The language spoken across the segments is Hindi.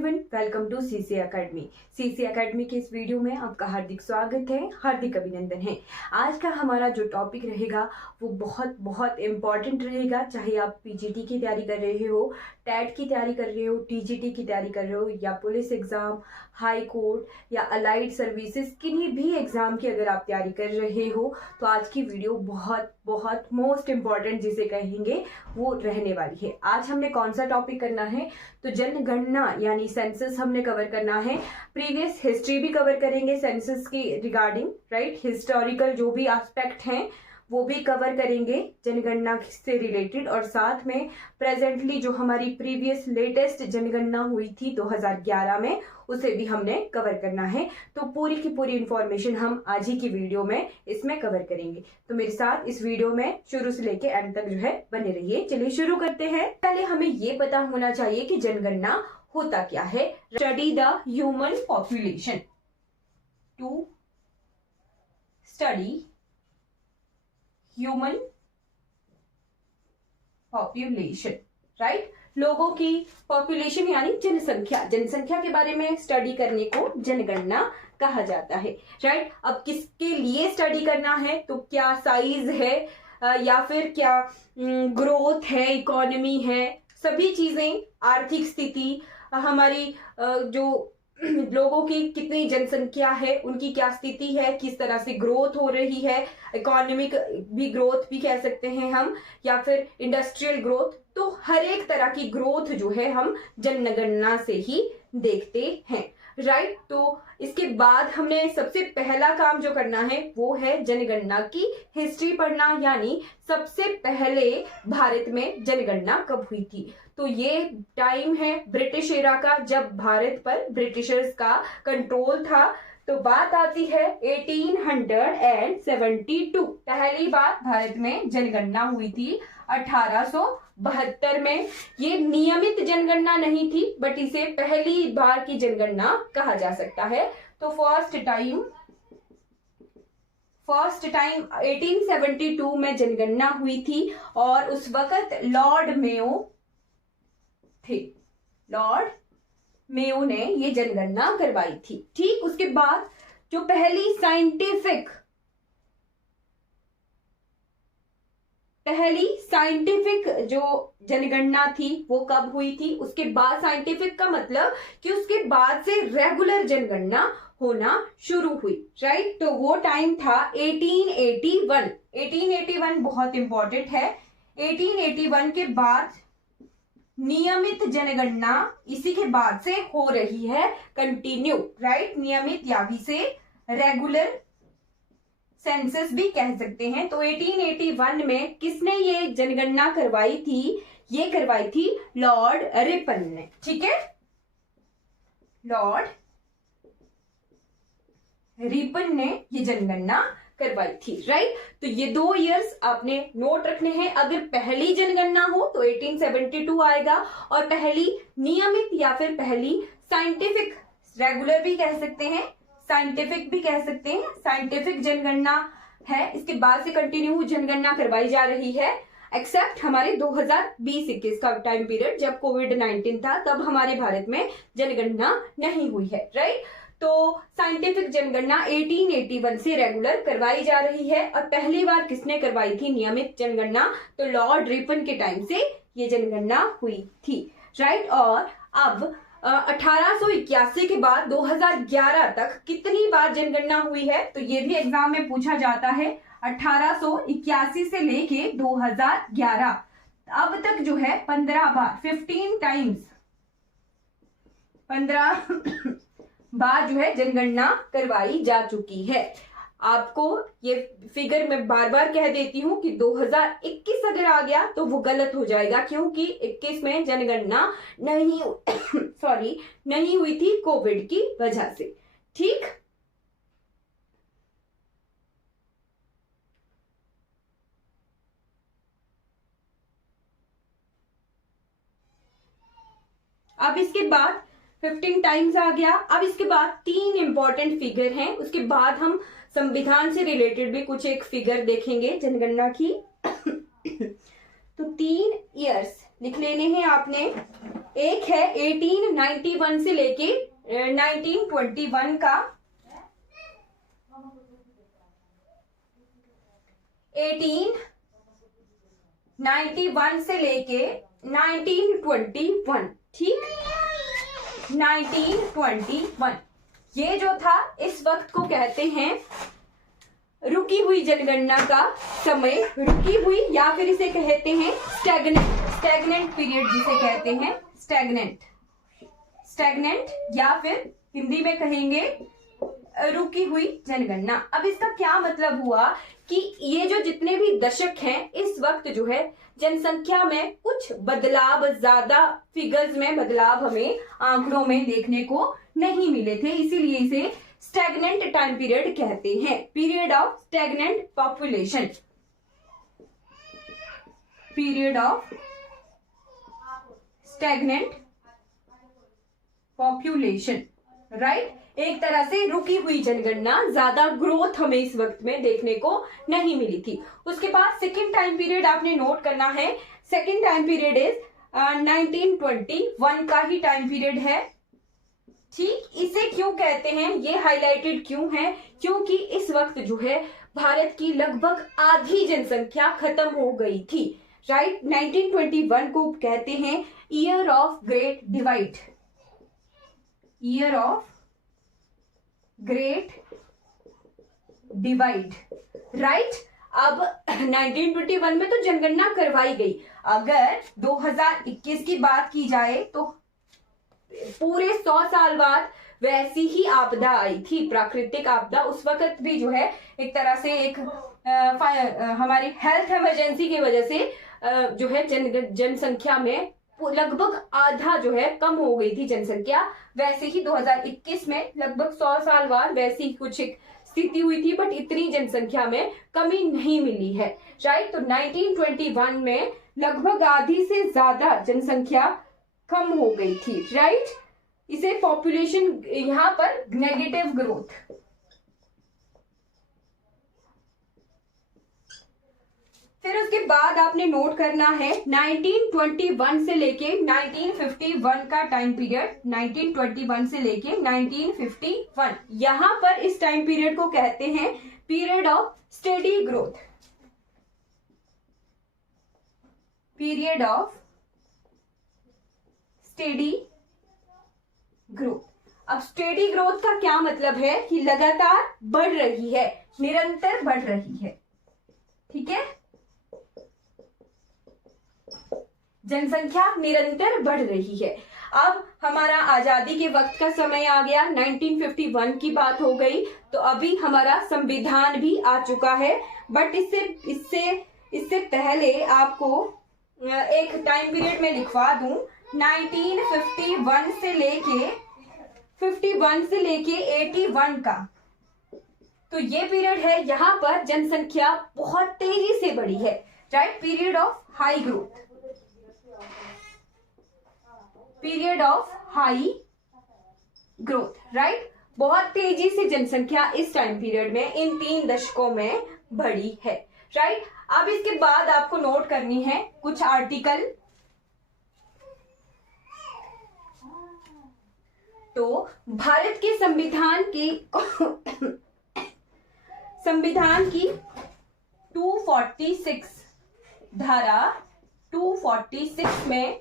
Everyone, welcome to CC academy. CC academy के इस वीडियो में आपका हार्दिक स्वागत है, हार्दिक अभिनंदन है। आज का हमारा जो टॉपिक रहेगा वो बहुत बहुत इम्पॉर्टेंट रहेगा। चाहे आप पीजीटी की तैयारी कर रहे हो, टेट की तैयारी कर रहे हो, टीजीटी की तैयारी कर रहे हो, या पुलिस एग्जाम, हाई कोर्ट या अलाइड सर्विसेज किन्हीं भी एग्जाम की अगर आप तैयारी कर रहे हो तो आज की वीडियो बहुत बहुत मोस्ट इम्पॉर्टेंट जिसे कहेंगे वो रहने वाली है। आज हमने कौन सा टॉपिक करना है? तो जनगणना यानी सेंसस हमने कवर करना है। प्रीवियस हिस्ट्री भी कवर करेंगे सेंसस की रिगार्डिंग, राइट। हिस्टोरिकल जो भी एस्पेक्ट हैं वो भी कवर करेंगे जनगणना से रिलेटेड, और साथ में प्रेजेंटली जो हमारी प्रीवियस लेटेस्ट जनगणना हुई थी 2011 में उसे भी हमने कवर करना है। तो पूरी की पूरी इंफॉर्मेशन हम आज ही की वीडियो में इसमें कवर करेंगे। तो मेरे साथ इस वीडियो में शुरू से लेके एंड तक जो है बने रहिए। चलिए शुरू करते हैं। पहले हमें ये पता होना चाहिए कि जनगणना होता क्या है। Study the human population, to study human population, right. लोगों की पॉपुलेशन यानी जनसंख्या, जनसंख्या के बारे में स्टडी करने को जनगणना कहा जाता है, राइट। अब किसके लिए स्टडी करना है? तो क्या साइज है या फिर क्या ग्रोथ है, इकोनॉमी है, सभी चीजें, आर्थिक स्थिति, हमारी जो लोगों की कितनी जनसंख्या है, उनकी क्या स्थिति है, किस तरह से ग्रोथ हो रही है, इकोनॉमिक भी ग्रोथ भी कह सकते हैं हम, या फिर इंडस्ट्रियल ग्रोथ। तो हर एक तरह की ग्रोथ जो है हम जनगणना से ही देखते हैं, राइट। तो इसके बाद हमने सबसे पहला काम जो करना है वो है जनगणना की हिस्ट्री पढ़ना, यानी सबसे पहले भारत में जनगणना कब हुई थी। तो ये टाइम है ब्रिटिश एरा का, जब भारत पर ब्रिटिशर्स का कंट्रोल था। तो बात आती है 1872। पहली बार भारत में जनगणना हुई थी 1872 में। ये नियमित जनगणना नहीं थी, बट इसे पहली बार की जनगणना कहा जा सकता है। तो फर्स्ट टाइम 1872 में जनगणना हुई थी, और उस वक्त लॉर्ड मेयो थे। लॉर्ड मेयो ने ये जनगणना करवाई थी, ठीक। उसके बाद जो पहली साइंटिफिक जो जनगणना थी वो कब हुई थी? उसके बाद साइंटिफिक का मतलब कि उसके बाद से रेगुलर जनगणना होना शुरू हुई, राइट। तो वो टाइम था 1881। 1881 बहुत इंपॉर्टेंट है। 1881 के बाद नियमित जनगणना इसी के बाद से हो रही है कंटिन्यू, राइट। नियमित या भी से रेगुलर सेंसस भी कह सकते हैं। तो 1881 में किसने ये जनगणना करवाई थी? ये करवाई थी लॉर्ड रिपन ने, ठीक है। लॉर्ड रिपन ने ये जनगणना करवाई थी, राइट। तो ये 2 इयर्स आपने नोट रखने हैं। अगर पहली जनगणना हो तो 1872 आएगा, और पहली नियमित या फिर पहली साइंटिफिक, रेगुलर भी कह सकते हैं, साइंटिफिक भी कह सकते हैं, साइंटिफिक जनगणना है। इसके बाद से कंटिन्यू जनगणना करवाई जा रही है, एक्सेप्ट हमारे 2020-21 का टाइम पीरियड जब कोविड-19 था, तब हमारे भारत में जनगणना नहीं हुई है, राइट। तो साइंटिफिक जनगणना 1881 से रेगुलर करवाई जा रही है। और पहली बार किसने करवाई थी नियमित जनगणना? तो लॉर्ड रिपन के टाइम से ये जनगणना हुई थी, राइट। और अब 1881 के बाद 2011 तक कितनी बार जनगणना हुई है? तो ये भी एग्जाम में पूछा जाता है। 1881 से लेके 2011 अब तक जो है 15 बार, 15 टाइम्स, 15 बार जो है जनगणना करवाई जा चुकी है। आपको ये फिगर मैं बार बार कह देती हूं कि 2021 अगर आ गया तो वो गलत हो जाएगा, क्योंकि 21 में जनगणना नहीं हुई थी कोविड की वजह से, ठीक। अब इसके बाद 15 टाइम्स आ गया। अब इसके बाद 3 इंपॉर्टेंट फिगर हैं। उसके बाद हम संविधान से रिलेटेड भी कुछ एक फिगर देखेंगे जनगणना की। तो 3 इयर्स लिख लेने हैं आपने। एक है 1891 से लेके 1921 का, 1891 से लेके 1921, ठीक, 1921 ये जो था इस वक्त को कहते हैं रुकी हुई जनगणना का समय, रुकी हुई या फिर इसे कहते हैं स्टैग्नेंट पीरियड, जिसे कहते हैं स्टैग्नेंट या फिर हिंदी में कहेंगे रुकी हुई जनगणना। अब इसका क्या मतलब हुआ कि ये जो जितने भी दशक हैं इस वक्त जो है जनसंख्या में कुछ बदलाव, ज्यादा फिगर्स में बदलाव हमें आंकड़ों में देखने को नहीं मिले थे, इसीलिए इसे स्टैग्नेंट टाइम पीरियड कहते हैं, period of stagnant population, period of stagnant population, right. एक तरह से रुकी हुई जनगणना, ज्यादा ग्रोथ हमें इस वक्त में देखने को नहीं मिली थी। उसके बाद सेकेंड टाइम पीरियड आपने नोट करना है, सेकेंड टाइम पीरियड इज 1921 का ही टाइम पीरियड है, ठीक। इसे क्यों कहते हैं, ये हाईलाइटेड क्यों है, क्योंकि इस वक्त जो है भारत की लगभग आधी जनसंख्या खत्म हो गई थी, राइट। 1921 को कहते हैं year of great divide, year of great divide, right. अब 1921 में तो जनगणना करवाई गई, अगर 2021 की बात की जाए तो पूरे 100 साल बाद वैसी ही आपदा आई थी, प्राकृतिक आपदा। उस वक्त भी जो है एक तरह से एक हमारी हेल्थ इमरजेंसी की वजह से जो है जनसंख्या में लगभग आधा जो है कम हो गई थी जनसंख्या। वैसे ही 2021 में लगभग 100 साल बाद वैसी कुछ एक स्थिति हुई थी, बट इतनी जनसंख्या में कमी नहीं मिली है, राइट। तो 1921 में लगभग आधी से ज्यादा जनसंख्या कम हो गई थी, राइट। इसे पॉपुलेशन यहां पर नेगेटिव ग्रोथ। फिर उसके बाद आपने नोट करना है 1921 से लेके 1951 का टाइम पीरियड, 1921 से लेके 1951, यहां पर इस टाइम पीरियड को कहते हैं period of steady growth, period of steady growth. अब स्टेडी ग्रोथ का क्या मतलब है कि लगातार बढ़ रही है, निरंतर बढ़ रही है, ठीक है। जनसंख्या निरंतर बढ़ रही है। अब हमारा आजादी के वक्त का समय आ गया, 1951 की बात हो गई, तो अभी हमारा संविधान भी आ चुका है। बट इससे पहले आपको एक टाइम पीरियड में लिखवा दूं, 1951 से लेके 81 का, तो ये पीरियड है, यहां पर जनसंख्या बहुत तेजी से बढ़ी है, right. Period of high growth, period of high growth, right. बहुत तेजी से जनसंख्या इस टाइम पीरियड में इन 3 दशकों में बढ़ी है, राइट। अब इसके बाद आपको नोट करनी है कुछ आर्टिकल। तो भारत के संविधान की 246 धारा 246 में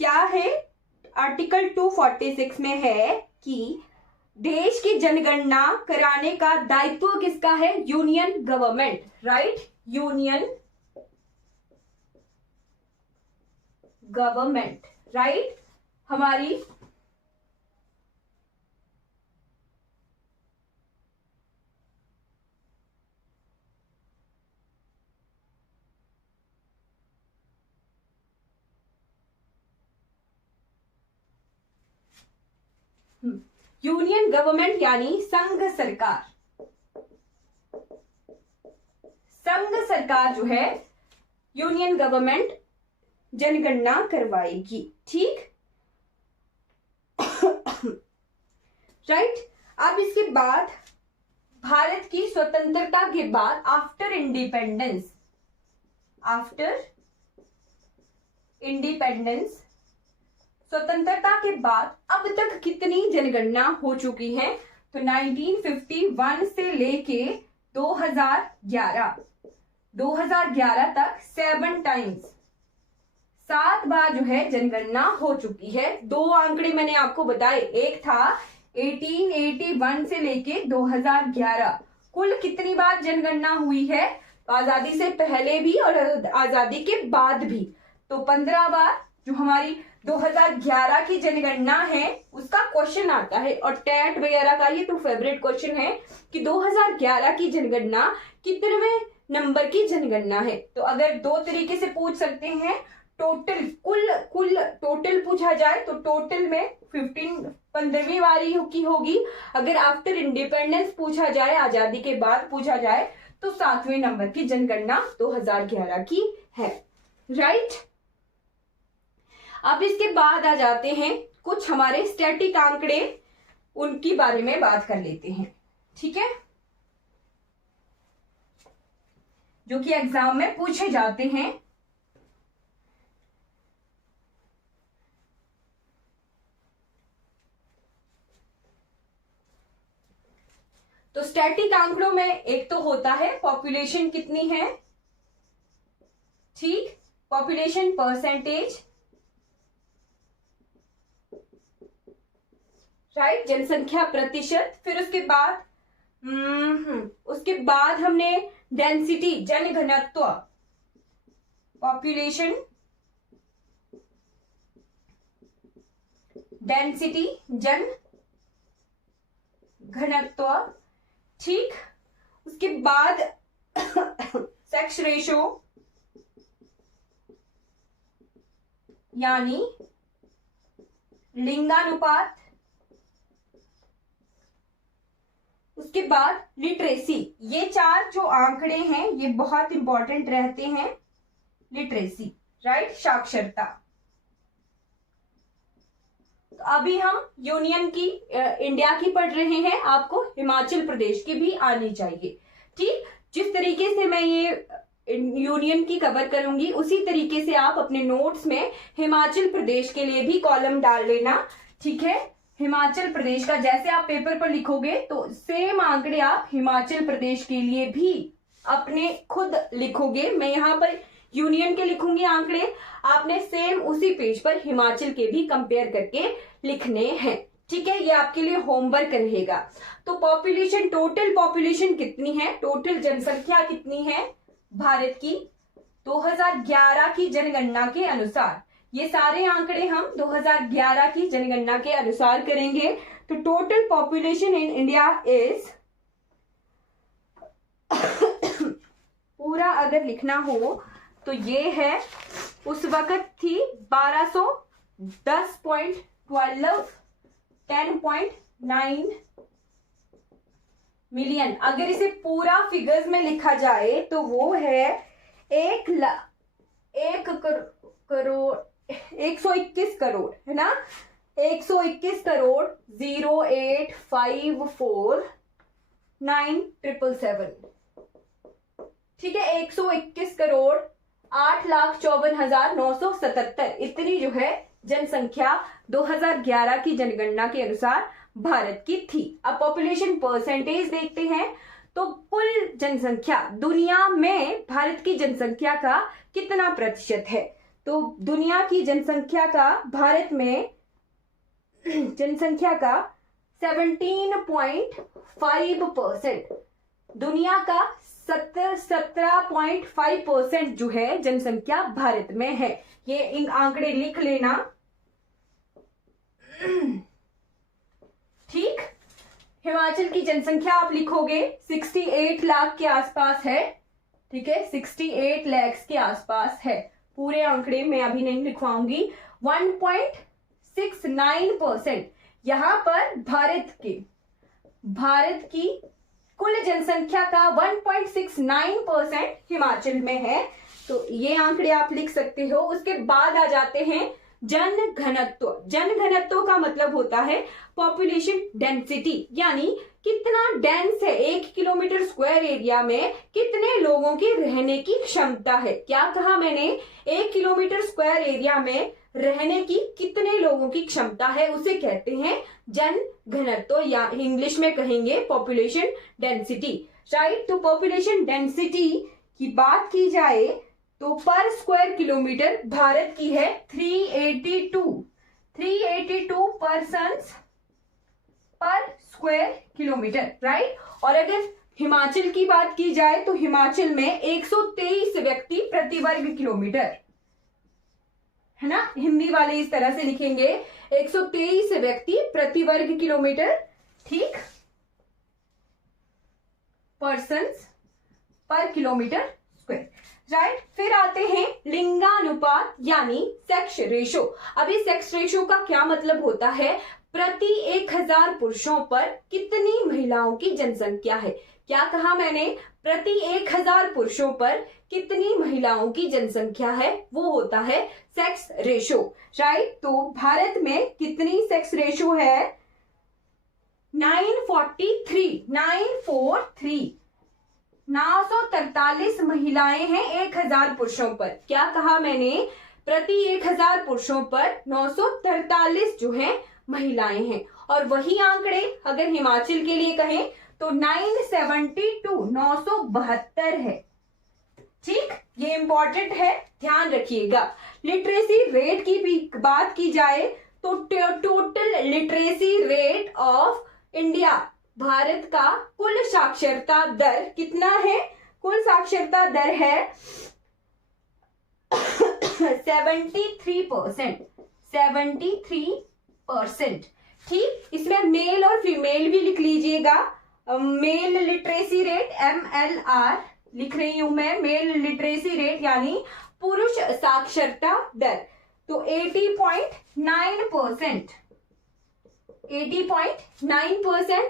क्या है, आर्टिकल 246 में है कि देश की जनगणना कराने का दायित्व किसका है, union government, right. Union government, right. हमारी यूनियन गवर्नमेंट यानी संघ सरकार, संघ सरकार जो है यूनियन गवर्नमेंट जनगणना करवाएगी, ठीक, राइट। अब इसके बाद भारत की स्वतंत्रता के बाद आफ्टर इंडिपेंडेंस, स्वतंत्रता के बाद अब तक कितनी जनगणना हो चुकी है? तो 1951 से लेके 2011 तक 7 टाइम्स, 7 बार जो है जनगणना हो चुकी है। 2 आंकड़े मैंने आपको बताए, एक था 1881 से लेके 2011, कुल कितनी बार जनगणना हुई है आजादी से पहले भी और आजादी के बाद भी? तो 15 बार। जो हमारी 2011 की जनगणना है उसका क्वेश्चन आता है, और टेट वगैरह का ये तो फेवरेट क्वेश्चन है कि 2011 की जनगणना कितने नंबर की जनगणना है। तो अगर 2 तरीके से पूछ सकते हैं, टोटल कुल टोटल पूछा जाए तो टोटल में 15वीं बारी की होगी। अगर आफ्टर इंडिपेंडेंस पूछा जाए, आजादी के बाद पूछा जाए, तो 7वें नंबर की जनगणना 2011 की है। राइट। अब इसके बाद आ जाते हैं कुछ हमारे स्टैटिक आंकड़े, उनकी बारे में बात कर लेते हैं। ठीक है, जो कि एग्जाम में पूछे जाते हैं। तो स्टैटिक आंकड़ों में एक तो होता है पॉपुलेशन कितनी है, ठीक, पॉपुलेशन परसेंटेज, राइट, जनसंख्या प्रतिशत। फिर उसके बाद हमने डेंसिटी, जनघनत्व, पॉपुलेशन डेंसिटी, जन घनत्व, ठीक। उसके बाद सेक्स रेशो यानी लिंगानुपात। उसके बाद लिटरेसी। ये 4 जो आंकड़े हैं ये बहुत इंपॉर्टेंट रहते हैं। लिटरेसी, राइट, साक्षरता। तो अभी हम यूनियन की इंडिया की पढ़ रहे हैं, आपको हिमाचल प्रदेश की भी आनी चाहिए। ठीक, जिस तरीके से मैं ये यूनियन की कवर करूंगी उसी तरीके से आप अपने नोट्स में हिमाचल प्रदेश के लिए भी कॉलम डाल लेना। ठीक है, हिमाचल प्रदेश का जैसे आप पेपर पर लिखोगे तो सेम आंकड़े आप हिमाचल प्रदेश के लिए भी अपने खुद लिखोगे। मैं यहाँ पर यूनियन के लिखूंगी आंकड़े, आपने सेम उसी पेज पर हिमाचल के भी कंपेयर करके लिखने हैं। ठीक है, ये आपके लिए होमवर्क रहेगा। तो पॉपुलेशन, टोटल पॉपुलेशन कितनी है, टोटल जनसंख्या कितनी है भारत की 2011 की जनगणना के अनुसार? ये सारे आंकड़े हम 2011 की जनगणना के अनुसार करेंगे। तो total population in India is पूरा अगर लिखना हो तो ये है, उस वक्त थी 1210.12 10.9 मिलियन। अगर इसे पूरा फिगर्स में लिखा जाए तो वो है 121 करोड़, है ना, 121 करोड़ 0854977। ठीक है, 121 करोड़ 8,54,977, इतनी जो है जनसंख्या 2011 की जनगणना के अनुसार भारत की थी। अब पॉपुलेशन परसेंटेज देखते हैं, तो कुल जनसंख्या दुनिया में भारत की जनसंख्या का कितना प्रतिशत है? तो दुनिया की जनसंख्या का भारत में जनसंख्या का 17.5%, दुनिया का 17.5% जो है जनसंख्या भारत में है। ये इन आंकड़े लिख लेना। ठीक, हिमाचल की जनसंख्या आप लिखोगे 68 लाख के आसपास है। ठीक है, 68 लाख के आसपास है। पूरे आंकड़े मैं अभी नहीं लिखवाऊंगी। 1.69% यहां पर भारत की कुल जनसंख्या का 1.69% हिमाचल में है। तो ये आंकड़े आप लिख सकते हो। उसके बाद आ जाते हैं जन घनत्व। जन घनत्व का मतलब होता है पॉपुलेशन डेंसिटी, यानी कितना डेंस है 1 किलोमीटर स्क्वायर एरिया में, कितने लोगों की रहने की क्षमता है। क्या कहा मैंने, 1 किलोमीटर स्क्वायर एरिया में रहने की कितने लोगों की क्षमता है, उसे कहते हैं जन घनत्व, या इंग्लिश में कहेंगे पॉपुलेशन डेंसिटी, राइट। तो पॉपुलेशन डेंसिटी की बात की जाए तो पर स्क्वायर किलोमीटर भारत की है 382 पर्सन्स पर स्क्वायर किलोमीटर, राइट। और अगर हिमाचल की बात की जाए तो हिमाचल में 123 व्यक्ति प्रति वर्ग किलोमीटर, है ना। हिंदी वाले इस तरह से लिखेंगे 123 व्यक्ति प्रति वर्ग किलोमीटर, ठीक, पर्सन्स पर किलोमीटर स्क्वायर, राइट। फिर आते हैं लिंगानुपात यानी सेक्स रेशो। अभी सेक्स रेशो का क्या मतलब होता है, प्रति 1000 पुरुषों पर कितनी महिलाओं की जनसंख्या है। क्या कहा मैंने, प्रति 1000 पुरुषों पर कितनी महिलाओं की जनसंख्या है, वो होता है सेक्स रेशो, राइट। तो भारत में कितनी सेक्स रेशो है, 943 महिलाएं हैं 1000 पुरुषों पर। क्या कहा मैंने, प्रति 1000 पुरुषों पर 943 जो है महिलाएं हैं। और वही आंकड़े अगर हिमाचल के लिए कहें तो 972 है, ठीक। ये इंपॉर्टेंट है, ध्यान रखिएगा। लिटरेसी रेट की भी बात की जाए तो total literacy rate of India, Bharat का कुल साक्षरता दर कितना है, कुल साक्षरता दर है 73%, ठीक। इसमें मेल और फीमेल भी लिख लीजिएगा। मेल लिटरेसी रेट MLR लिख रही हूं मैं, मेल लिटरेसी रेट यानी पुरुष साक्षरता दर, तो 80.9%,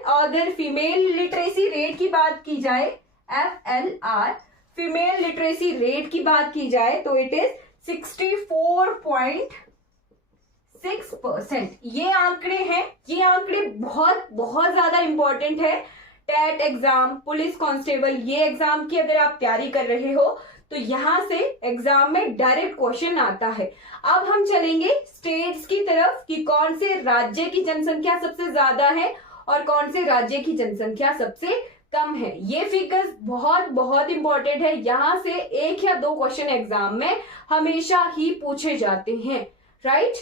और अगर फीमेल लिटरेसी रेट की बात की जाए FLR, फीमेल लिटरेसी रेट की बात की जाए तो इट इज 64.6%। ये आंकड़े हैं, ये आंकड़े बहुत बहुत ज्यादा इंपॉर्टेंट है। टेट एग्जाम, पुलिस कांस्टेबल, ये एग्जाम की अगर आप तैयारी कर रहे हो तो यहां से एग्जाम में डायरेक्ट क्वेश्चन आता है। अब हम चलेंगे स्टेट्स की तरफ कि कौन से राज्य की जनसंख्या सबसे ज्यादा है और कौन से राज्य की जनसंख्या सबसे कम है। ये फिगर्स बहुत बहुत इंपॉर्टेंट है, यहां से 1 या 2 क्वेश्चन एग्जाम में हमेशा ही पूछे जाते हैं, राइट।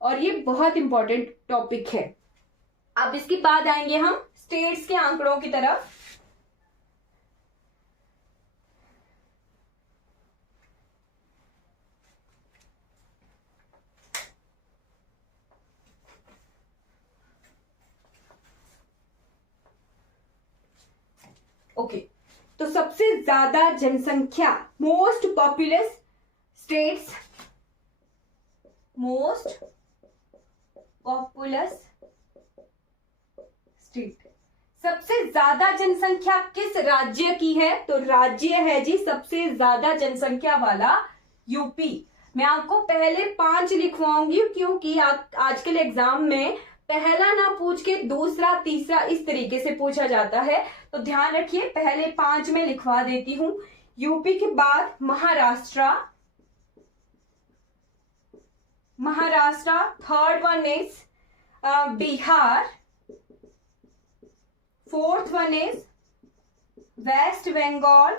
और ये बहुत इंपॉर्टेंट टॉपिक है। अब इसके बाद आएंगे हम स्टेट्स के आंकड़ों की तरफ। ओके, तो सबसे ज्यादा जनसंख्या, most populous states, most populous state, सबसे ज्यादा जनसंख्या किस राज्य की है, तो राज्य है जी सबसे ज्यादा जनसंख्या वाला यूपी। मैं आपको पहले 5 लिखवाऊंगी क्योंकि आजकल एग्जाम में पहला ना पूछ के दूसरा तीसरा इस तरीके से पूछा जाता है, तो ध्यान रखिए पहले 5 में लिखवा देती हूं। यूपी के बाद Maharashtra, third one is Bihar, fourth one is West Bengal,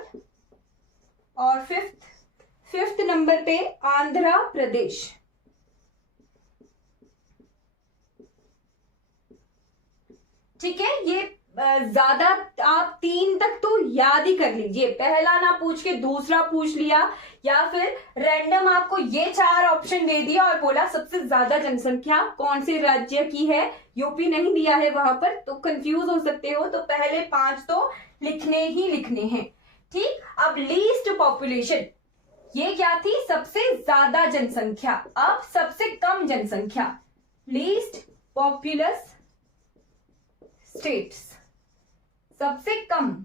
और फिफ्थ नंबर पे आंध्र प्रदेश। ठीक है, ये ज्यादा आप 3 तक तो याद ही कर लीजिए, पहला ना पूछ के दूसरा पूछ लिया, या फिर रैंडम आपको ये 4 ऑप्शन दे दिया और बोला सबसे ज्यादा जनसंख्या कौन से राज्य की है, यूपी नहीं दिया है वहां पर, तो कंफ्यूज हो सकते हो। तो पहले 5 तो लिखने ही लिखने हैं, ठीक। अब लीस्ट पॉपुलेशन, ये क्या थी, सबसे ज्यादा जनसंख्या। अब सबसे कम जनसंख्या, लीस्ट पॉपुलस स्टेट्स, सबसे कम।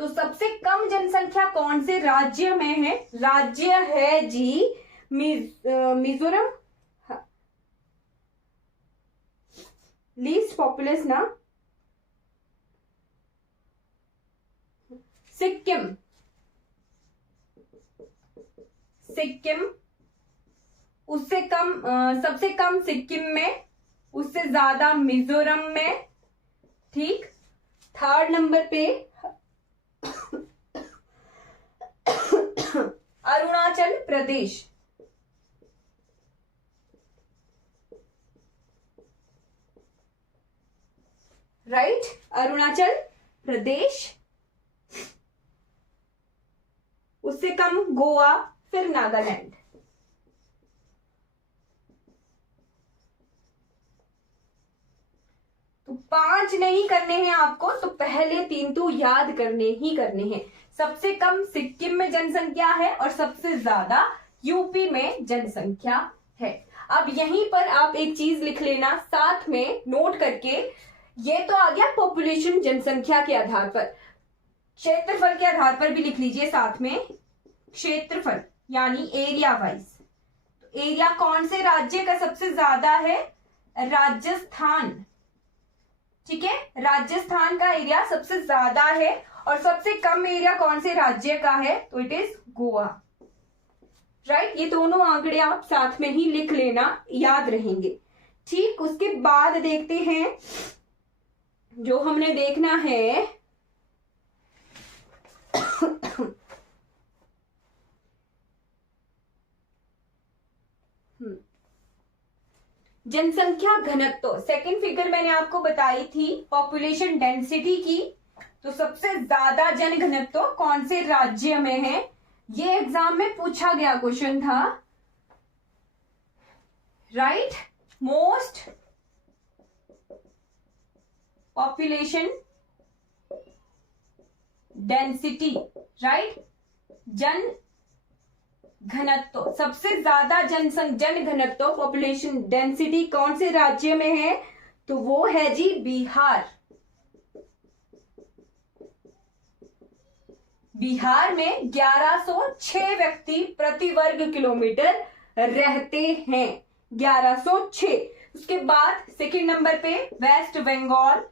तो सबसे कम जनसंख्या कौन से राज्य में है, राज्य है जी मिजोरम लीस्ट पॉपुलस ना, सिक्किम, सिक्किम उससे कम, सबसे कम सिक्किम में, उससे ज्यादा मिजोरम में, ठीक। थर्ड नंबर पे अरुणाचल प्रदेश, राइट, अरुणाचल प्रदेश, उससे कम गोवा, फिर नागालैंड। तो 5 नहीं करने हैं आपको, तो पहले 3 तो याद करने ही करने हैं। सबसे कम सिक्किम में जनसंख्या है और सबसे ज्यादा यूपी में जनसंख्या है। अब यहीं पर आप एक चीज लिख लेना साथ में नोट करके, ये तो आ गया पॉपुलेशन जनसंख्या के आधार पर, क्षेत्रफल के आधार पर भी लिख लीजिए साथ में, क्षेत्रफल यानी एरिया वाइज। तो एरिया कौन से राज्य का सबसे ज्यादा है? राजस्थान, ठीक है, राजस्थान का एरिया सबसे ज्यादा है। और सबसे कम एरिया कौन से राज्य का है? तो इट इज गोवा, राइट। ये दोनों आंकड़े आप साथ में ही लिख लेना, याद रहेंगे, ठीक। उसके बाद देखते हैं, जो हमने देखना है जनसंख्या घनत्व। सेकंड फिगर मैंने आपको बताई थी पॉपुलेशन डेंसिटी की। तो सबसे ज्यादा जन घनत्व कौन से राज्य में है? ये एग्जाम में पूछा गया क्वेश्चन था, right. Most population density, right, जन घनत्व, सबसे ज्यादा जन घनत्व पॉपुलेशन डेंसिटी कौन से राज्य में है? तो वो है जी बिहार। बिहार में 1106 व्यक्ति प्रति वर्ग किलोमीटर रहते हैं, 1106। उसके बाद सेकंड नंबर पे वेस्ट बंगाल,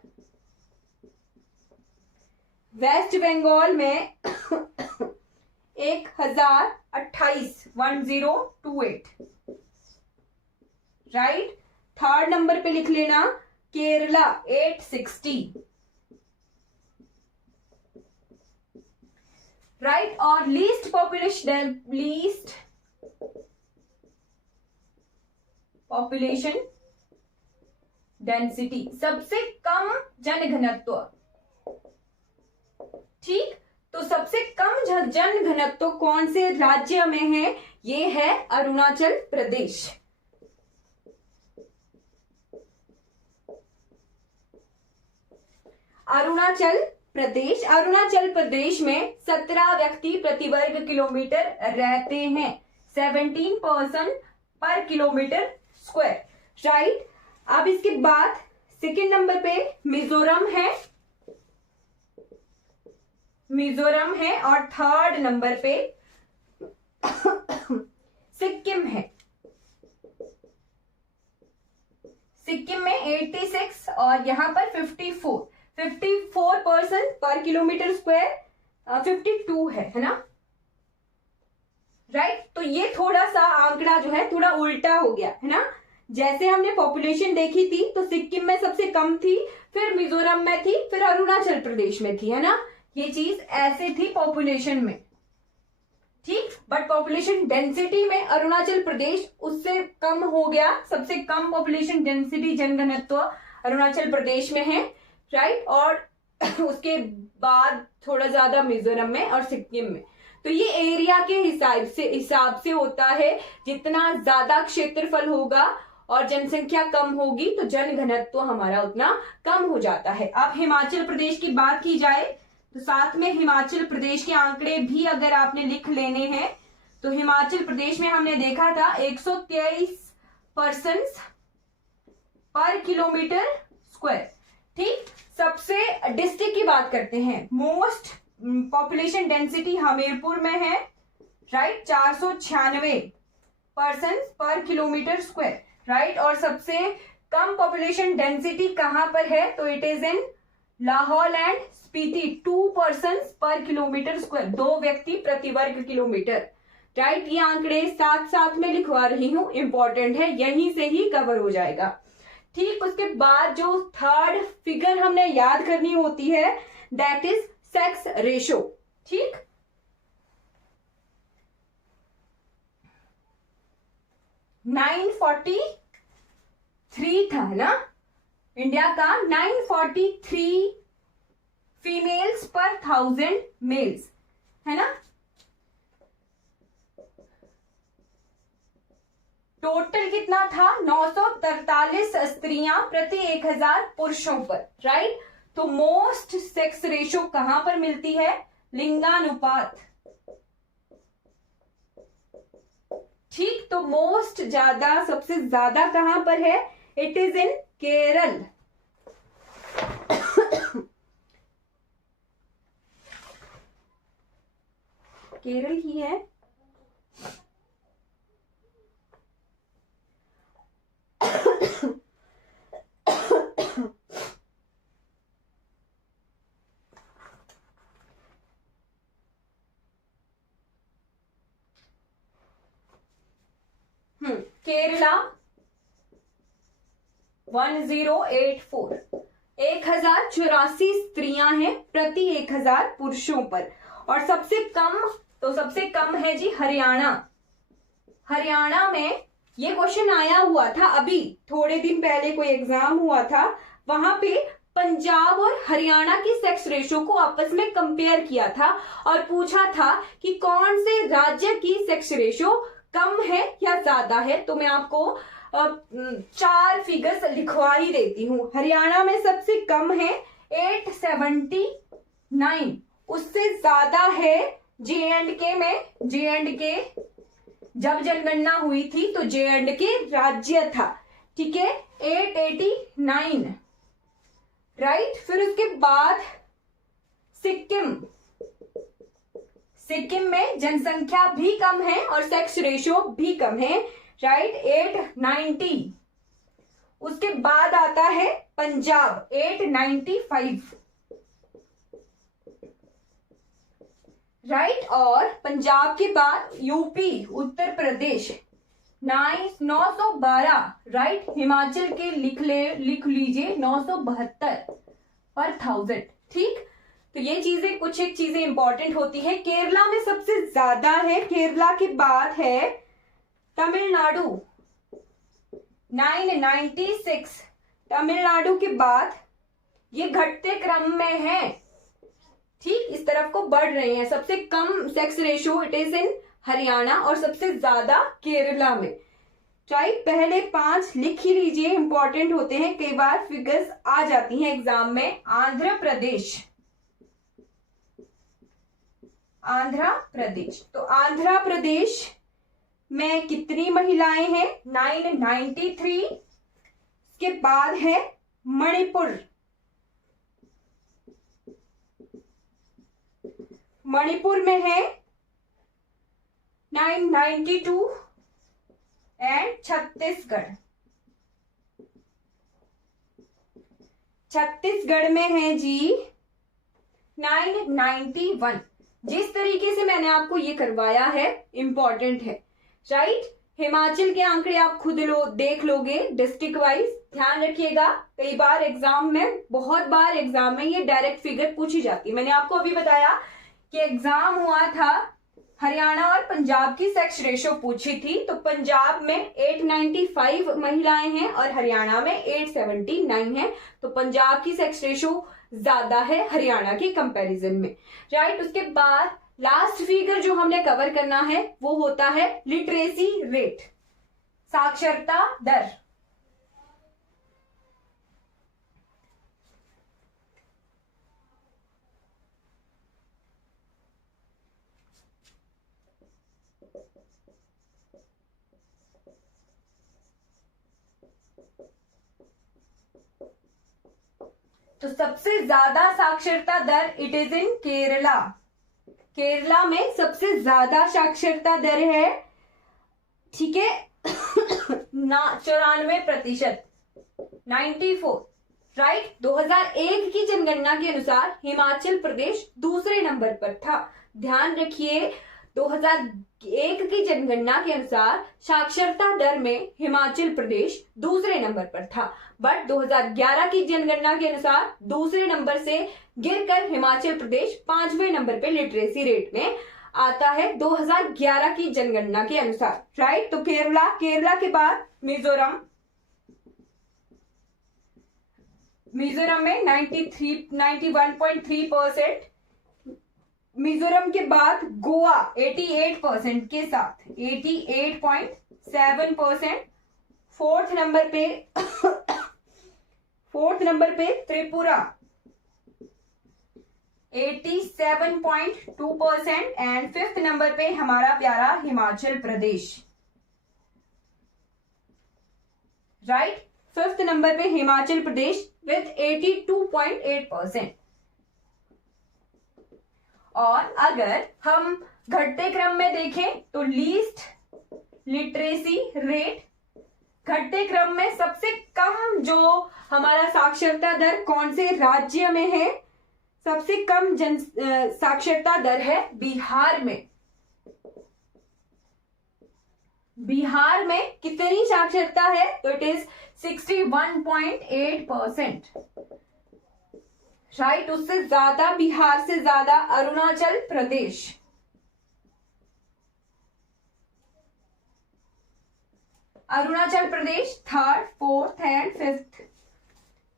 वेस्ट बंगाल में 1028, राइट। थर्ड नंबर पे लिख लेना केरला 860, राइट। और लीस्ट पॉपुलेशन डेंसिटी, सबसे कम जन घनत्व, ठीक। तो सबसे कम जन घनत्व कौन से राज्य में है? ये है अरुणाचल प्रदेश। अरुणाचल प्रदेश में 17 व्यक्ति प्रति वर्ग किलोमीटर रहते हैं, 17% पर किलोमीटर स्क्वायर, राइट। अब इसके बाद सेकंड नंबर पे मिजोरम है और थर्ड नंबर पे सिक्किम है। सिक्किम में 86 और यहां पर 54% पर किलोमीटर स्क्वायर, 52 है ना, राइट। तो ये थोड़ा सा आंकड़ा जो है थोड़ा उल्टा हो गया है ना। जैसे हमने पॉपुलेशन देखी थी तो सिक्किम में सबसे कम थी, फिर मिजोरम में थी, फिर अरुणाचल प्रदेश में थी, है ना। ये चीज ऐसे थी पॉपुलेशन में, ठीक। बट पॉपुलेशन डेंसिटी में अरुणाचल प्रदेश उससे कम हो गया, सबसे कम पॉपुलेशन डेंसिटी जनघनत्व अरुणाचल प्रदेश में है, राइट। और उसके बाद थोड़ा ज्यादा मिजोरम में और सिक्किम में। तो ये एरिया के हिसाब से होता है, जितना ज्यादा क्षेत्रफल होगा और जनसंख्या कम होगी तो जन घनत्व हमारा उतना कम हो जाता है। अब हिमाचल प्रदेश की बात की जाए तो साथ में हिमाचल प्रदेश के आंकड़े भी अगर आपने लिख लेने हैं, तो हिमाचल प्रदेश में हमने देखा था 123 पर्सन्स पर किलोमीटर स्क्वायर, ठीक। सबसे डिस्ट्रिक्ट की बात करते हैं, मोस्ट पॉपुलेशन डेंसिटी हमीरपुर में है, राइट, 496, पर्सन पर किलोमीटर स्क्वायर, राइट। और सबसे कम पॉपुलेशन डेंसिटी कहां पर है, तो it is in Lahaul and Spiti, 2 persons पर किलोमीटर स्क्वायर, 2 व्यक्ति प्रति वर्ग किलोमीटर, राइट। ये आंकड़े साथ साथ में लिखवा रही हूं, इंपॉर्टेंट है, यहीं से ही कवर हो जाएगा। ठीक, उसके बाद जो थर्ड फिगर हमने याद करनी होती है दैट इज सेक्स रेशो। ठीक, $943 था ना, इंडिया का 943 फीमेल्स पर 1000 मेल्स है ना। टोटल कितना था, 943 स्त्रियां प्रति 1000 पुरुषों पर, राइट। तो मोस्ट सेक्स रेशो कहां पर मिलती है, लिंगानुपात। ठीक, तो मोस्ट ज्यादा, सबसे ज्यादा कहां पर है, it is in Kerala. Kerala ही है। केरला 1084, 1084 स्त्रियां हैं प्रति 1000 पुरुषों पर। और सबसे कम, तो सबसे कम है जी हरियाणा। हरियाणा में ये क्वेश्चन आया हुआ था, अभी थोड़े दिन पहले कोई एग्जाम हुआ था, वहां पे पंजाब और हरियाणा की सेक्स रेशो को आपस में कंपेयर किया था और पूछा था कि कौन से राज्य की सेक्स रेशो कम है या ज्यादा है। तो मैं आपको 4 फिगर्स लिखवा ही देती हूं। हरियाणा में सबसे कम है 879, उससे ज्यादा है J&K में। J&K जब जनगणना हुई थी तो J&K राज्य था, ठीक है, 889, राइट। फिर उसके बाद सिक्किम, सिक्किम में जनसंख्या भी कम है और सेक्स रेशियो भी कम है, राइट, 890। उसके बाद आता है पंजाब 895, राइट। और पंजाब के बाद यूपी, उत्तर प्रदेश 912, राइट। हिमाचल के लिख लीजिए 972 पर 1000, ठीक। तो ये चीजें, कुछ एक चीजें इंपॉर्टेंट होती है। केरला में सबसे ज्यादा है, केरला के बाद है तमिलनाडु 996, तमिलनाडु के बाद ये घटते क्रम में है, ठीक, इस तरफ को बढ़ रहे हैं। सबसे कम sex ratio it is in Haryana और सबसे ज्यादा केरला में, राइट। पहले 5 लिख ही लीजिए, इंपॉर्टेंट होते हैं, कई बार फिगर्स आ जाती हैं एग्जाम में। आंध्र प्रदेश, आंध्र प्रदेश, तो आंध्र प्रदेश में कितनी महिलाएं हैं, 993। इसके बाद है मणिपुर, मणिपुर में है 992 एंड छत्तीसगढ़, छत्तीसगढ़ में है जी 991। जिस तरीके से मैंने आपको ये करवाया है इंपॉर्टेंट है, राइट। हिमाचल के आंकड़े आप खुद देख लोगे डिस्ट्रिक्ट वाइज, ध्यान रखिएगा। कई बार एग्जाम में, बहुत बार एग्जाम में ये डायरेक्ट फिगर पूछी जाती है। मैंने आपको अभी बताया कि एग्जाम हुआ था, हरियाणा और पंजाब की सेक्स रेशो पूछी थी, तो पंजाब में 895 महिलाएं हैं और हरियाणा में 879 है। तो पंजाब की सेक्स रेशो ज्यादा है हरियाणा के कंपैरिजन में, राइट। उसके बाद लास्ट फिगर जो हमने कवर करना है वो होता है लिटरेसी रेट, साक्षरता दर। तो सबसे ज्यादा साक्षरता दर it is in Kerala, Kerala में सबसे ज्यादा साक्षरता दर है ठीक है। ना 94%, 94, राइट। 2001 की जनगणना के अनुसार हिमाचल प्रदेश दूसरे नंबर पर था। ध्यान रखिए, 2001 की जनगणना के अनुसार साक्षरता दर में हिमाचल प्रदेश दूसरे नंबर पर था, बट 2011 की जनगणना के अनुसार दूसरे नंबर से गिरकर हिमाचल प्रदेश 5वें नंबर पे लिटरेसी रेट में आता है 2011 की जनगणना के अनुसार, राइट। तो केरला के बाद मिजोरम में 91.3%, मिजोरम के बाद गोवा 88% के साथ 88.7%, फोर्थ नंबर पे त्रिपुरा 87.2% एंड फिफ्थ नंबर पे हमारा प्यारा Himachal Pradesh, right. Fifth number पे हिमाचल प्रदेश विथ 82.8%। और अगर हम घटते क्रम में देखें तो लीस्ट लिटरेसी रेट, घटते क्रम में सबसे कम जो हमारा साक्षरता दर कौन से राज्य में है, सबसे कम साक्षरता दर है बिहार में। बिहार में कितनी साक्षरता है, तो इट इज 61.8%, राइट। उससे ज्यादा, बिहार से ज्यादा Arunachal Pradesh, third, fourth and fifth.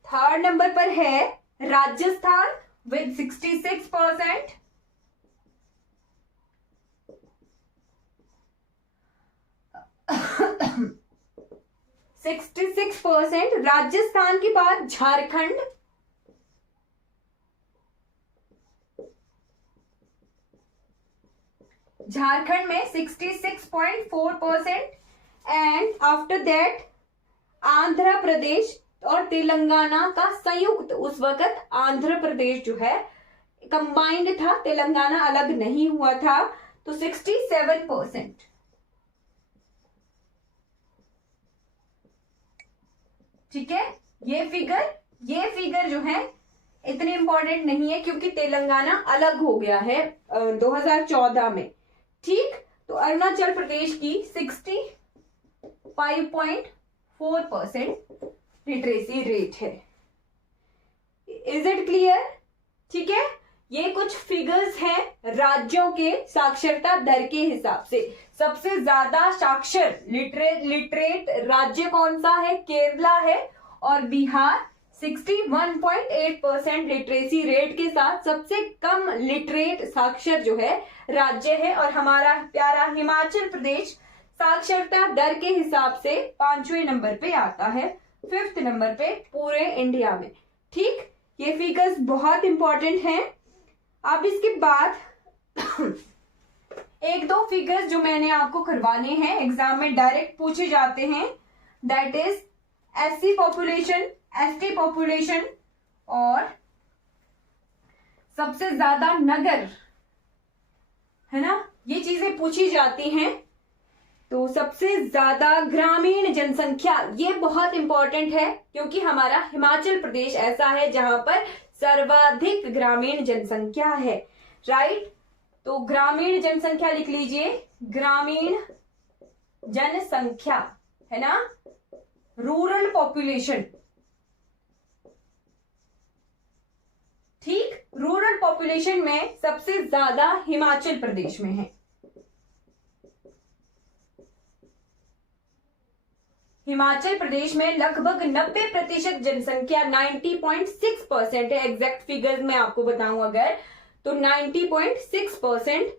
Third number पर है राजस्थान विद 66%, राजस्थान के बाद झारखंड, में 66.4% and after that Andhra Pradesh और तेलंगाना का संयुक्त, उस वक्त आंध्र प्रदेश जो है कंबाइंड था, तेलंगाना अलग नहीं हुआ था, तो 67%। ठीक है, ये फिगर जो है इतने इंपॉर्टेंट नहीं है क्योंकि तेलंगाना अलग हो गया है 2014 में, ठीक। तो अरुणाचल प्रदेश की 65.4% लिटरेसी रेट है। Is it clear? ठीक है, ये कुछ फिगर्स हैं राज्यों के साक्षरता दर के हिसाब से। सबसे ज्यादा साक्षर लिटरेट राज्य कौन सा है? केरला है, और बिहार 61.8% लिटरेसी रेट के साथ सबसे कम लिटरेट साक्षर जो है राज्य है। और हमारा प्यारा हिमाचल प्रदेश साक्षरता दर के हिसाब से 5वें नंबर पे आता है, 5th नंबर पे पूरे इंडिया में। ठीक, ये फिगर्स बहुत इंपॉर्टेंट हैं। अब इसके बाद एक दो फिगर्स जो मैंने आपको करवाने हैं, एग्जाम में डायरेक्ट पूछे जाते हैं, that is SC population, ST population और सबसे ज्यादा नगर, है ना, ये चीजें पूछी जाती हैं। तो सबसे ज्यादा ग्रामीण जनसंख्या, ये बहुत इंपॉर्टेंट है क्योंकि हमारा हिमाचल प्रदेश ऐसा है जहां पर सर्वाधिक ग्रामीण जनसंख्या है, राइट। तो ग्रामीण जनसंख्या लिख लीजिए, ग्रामीण जनसंख्या, है ना, रूरल पॉपुलेशन। ठीक, रूरल पॉपुलेशन में सबसे ज्यादा हिमाचल प्रदेश में है। हिमाचल प्रदेश में लगभग 90% जनसंख्या, 90.6% है। एग्जैक्ट फिगर्स मैं आपको बताऊं अगर तो 90.6%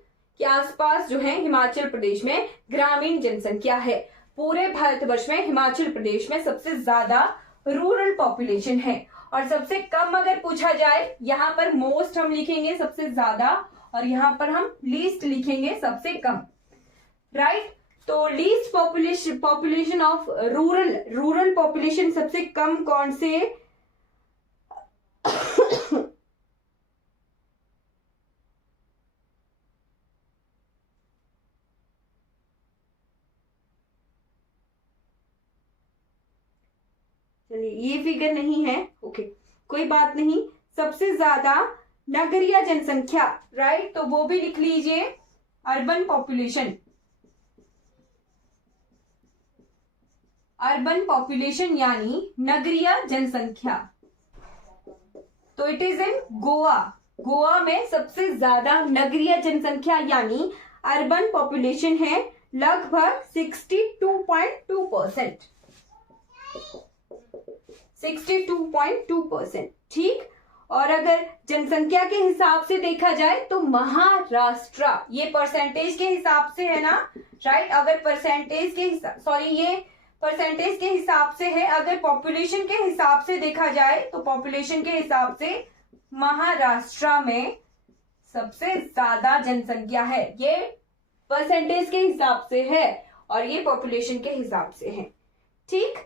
के आसपास जो है हिमाचल प्रदेश में ग्रामीण जनसंख्या है। पूरे भारतवर्ष में हिमाचल प्रदेश में सबसे ज्यादा रूरल पॉपुलेशन है। और सबसे कम अगर पूछा जाए, यहां पर मोस्ट हम लिखेंगे सबसे ज्यादा, और यहां पर हम लीस्ट लिखेंगे सबसे कम, राइट। तो least population of rural population सबसे कम कौन से? चलिए ये फिगर नहीं है, ओके कोई बात नहीं। सबसे ज्यादा नगरीय जनसंख्या, राइट, तो वो भी लिख लीजिए अर्बन पॉपुलेशन। अर्बन पॉपुलेशन यानी नगरीय जनसंख्या, तो इट इज इन गोवा। गोवा में सबसे ज्यादा नगरीय जनसंख्या यानी अर्बन पॉपुलेशन है लगभग 62.2%। 62.2%, ठीक। और अगर जनसंख्या के हिसाब से देखा जाए तो महाराष्ट्र, ये परसेंटेज के हिसाब से है ना, राइट। अगर परसेंटेज के हिसाब, ये परसेंटेज के हिसाब से है। अगर पॉपुलेशन के हिसाब से देखा जाए तो पॉपुलेशन के हिसाब से महाराष्ट्र में सबसे ज्यादा जनसंख्या है। ये परसेंटेज के हिसाब से है और ये पॉपुलेशन के हिसाब से है, ठीक।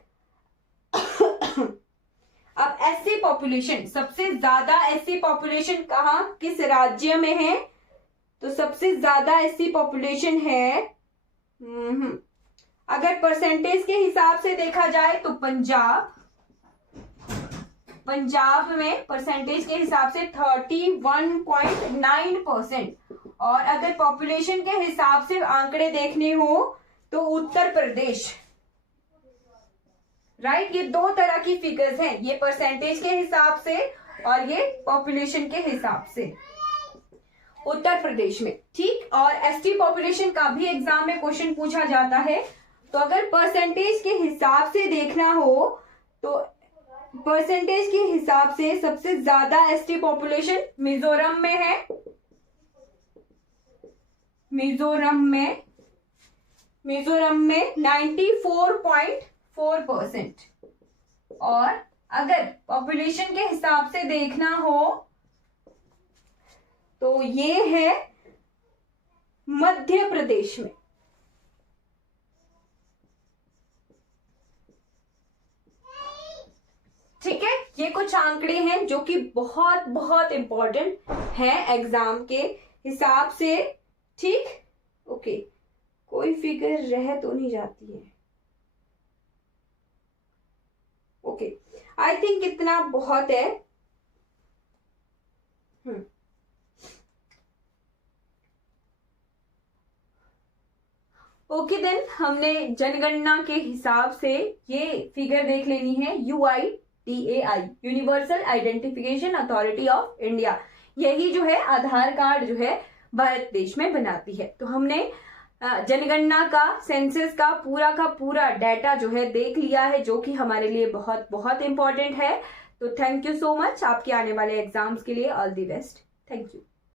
अब एससी पॉपुलेशन, सबसे ज्यादा एससी पॉपुलेशन कहाँ, किस राज्य में है, तो सबसे ज्यादा एससी पॉपुलेशन है, अगर परसेंटेज के हिसाब से देखा जाए तो पंजाब। पंजाब में परसेंटेज के हिसाब से 31.9%। और अगर पॉपुलेशन के हिसाब से आंकड़े देखने हो तो उत्तर प्रदेश, राइट। ये दो तरह की फिगर्स हैं, ये परसेंटेज के हिसाब से और ये पॉपुलेशन के हिसाब से, उत्तर प्रदेश में, ठीक। और एसटी पॉपुलेशन का भी एग्जाम में क्वेश्चन पूछा जाता है। तो अगर परसेंटेज के हिसाब से देखना हो तो परसेंटेज के हिसाब से सबसे ज्यादा एसटी पॉपुलेशन मिजोरम में है। मिजोरम में 94.4%। और अगर पॉपुलेशन के हिसाब से देखना हो तो ये है मध्य प्रदेश में। ठीक है, ये कुछ आंकड़े हैं जो कि बहुत बहुत इंपॉर्टेंट है एग्जाम के हिसाब से, ठीक। ओके, कोई फिगर रह तो नहीं जाती है। ओके, आई थिंक इतना बहुत है। ओके देन, हमने जनगणना के हिसाब से ये फिगर देख लेनी है। UIDAI, universal identification authority of India, यही जो है आधार कार्ड जो है भारत देश में बनाती है। तो हमने जनगणना का, सेंसस का पूरा डाटा जो है देख लिया है, जो कि हमारे लिए बहुत बहुत इंपॉर्टेंट है। तो थैंक यू सो मच। आपके आने वाले एग्जाम्स के लिए all the best. Thank you.